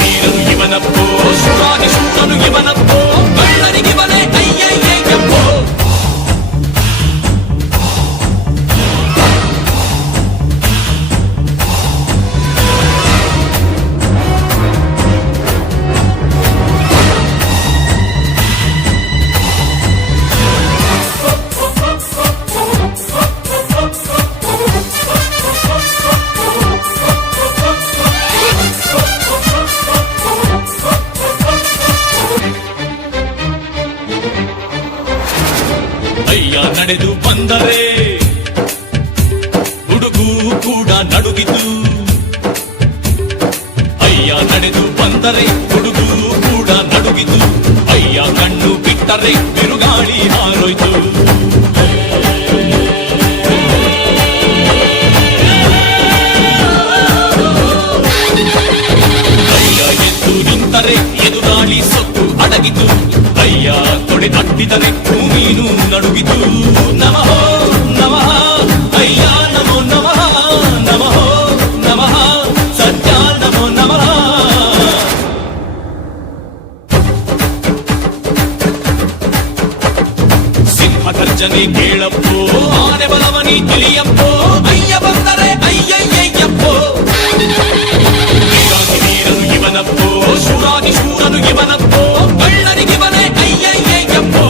ವೀರನು ಇವನಪ್ಪೋ, ಶೂರಾದಿ ಶೂರನು ಇವನಪ್ಪೋ, ಕಳ್ಳನಿಗಿವನೇ ಅಯ್ಯಯ್ಯಯ್ಯಪ್ಪೋ. ಅಯ್ಯ ನಡೆದು ಬಂದರೆ ಹುಡುಗು ಕೂಡ ನಡುಗಿತು. ಅಯ್ಯ ನಡೆದು ಬಂದರೆ ಹುಡುಗು ಕೂಡ ನಡುಗಿತು. ಅಯ್ಯ ಕಣ್ಣು ಬಿಟ್ಟರೆ ಬಿರುಗಾಳಿ ಹಾರೋಯ್ತು. ಅಯ್ಯ ಎದ್ದು ನಿಂತರೆ ಎದುರಾಳಿ ಸೊತ್ತು ಅಡಗಿತು. ಅಯ್ಯ ತೊಡೆ ತಟ್ಟಿದರೆ ಭೂಮಿನೂ ನಡುಗಿತು. ನಮಃ ನಮಃ ಅಯ್ಯ ನಮೋ ನಮಃ, ನಮಃ ನಮಃ ಸತ್ಯ ನಮೋ ನಮಃ. ಸಿಂಹ ಗರ್ಜನೆ ಕೇಳಪ್ಪೋ, ಆನೆ ಬಲವನಿ ತಿಳಿಯಪ್ಪೋ, ಅಯ್ಯ ಬಂದರೆ ಅಯ್ಯಯ್ಯಯ್ಯಪ್ಪೋ. ವೀರಾದಿ ವೀರನು ಇವನಪ್ಪೋ, ಶೂರಾದಿ ಶೂರನು ಇವನಪ್ಪೋ, ಕಳ್ಳನಿಗಿವನೇ ಅಯ್ಯಯ್ಯಯ್ಯಪ್ಪೋ.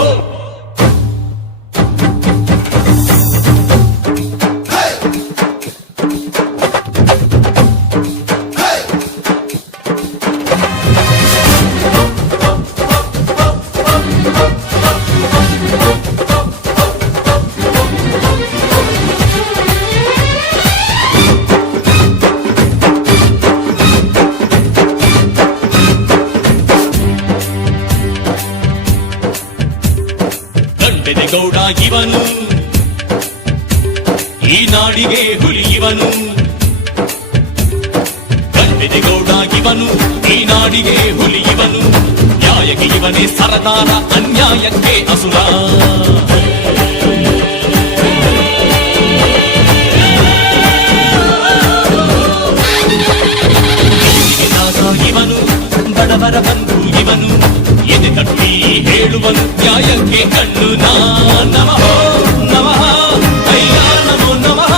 ಗೌಡ ಇವನು, ಈ ನಾಡಿಗೆ ಹುಲಿ ಇವನು. ಗಂಡೆದೆ ಗೌಡ ಇವನು, ಈ ನಾಡಿಗೆ ಹುಲಿ ಇವನು. ನ್ಯಾಯಕ್ಕೆ ಇವನೇ ಸರದಾರ, ಅನ್ಯಾಯಕ್ಕೆ ಅಸುರ. ಇವನು ಬಡವರ ಬಂಧು ಇವನು. ಎದೆ ತಟ್ಟಿ ಹೇಳುವನು ನ್ಯಾಯಕ್ಕೆ ಕಣ್ಣು ನಾ. ನಮಃ ನಮಃ ಅಯ್ಯ ನಮೋ ನಮಃ,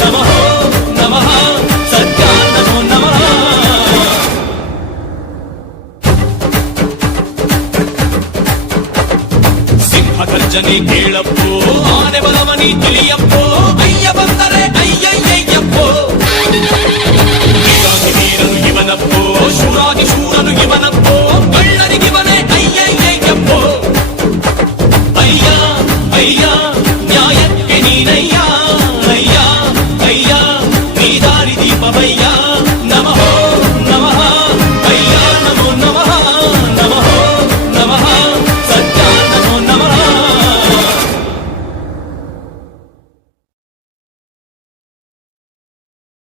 ನಮಃ ನಮಃ ಸತ್ಯ ನಮೋ ನಮಃ. ಸಿಂಹ ಗರ್ಜನೆ ಕೇಳಪ್ಪೋ, ಆನೆ ಬಲವನಿ ತಿಳಿಯಪ್ಪೋ, ಅಯ್ಯ ಬಂದರೆ ಅಯ್ಯಯ್ಯಯ್ಯಪ್ಪೋ. ವೀರಾದಿ ವೀರನು ಇವನಪ್ಪೋ, ಶೂರಾದಿ ಶೂರನು ಇವನಪ್ಪೋ, ಕಳ್ಳನಿಗಿವನೇ ಅಯ್ಯಯ್ಯಯ್ಯಪ್ಪೋ. ಅಯ್ಯ ಅಯ್ಯ ನ್ಯಾಯಕ್ಕೆ ನೀನಯ್ಯ, ಅಯ್ಯ ಅಯ್ಯ ನೀ ದಾರಿ ದೀಪವಯ್ಯ.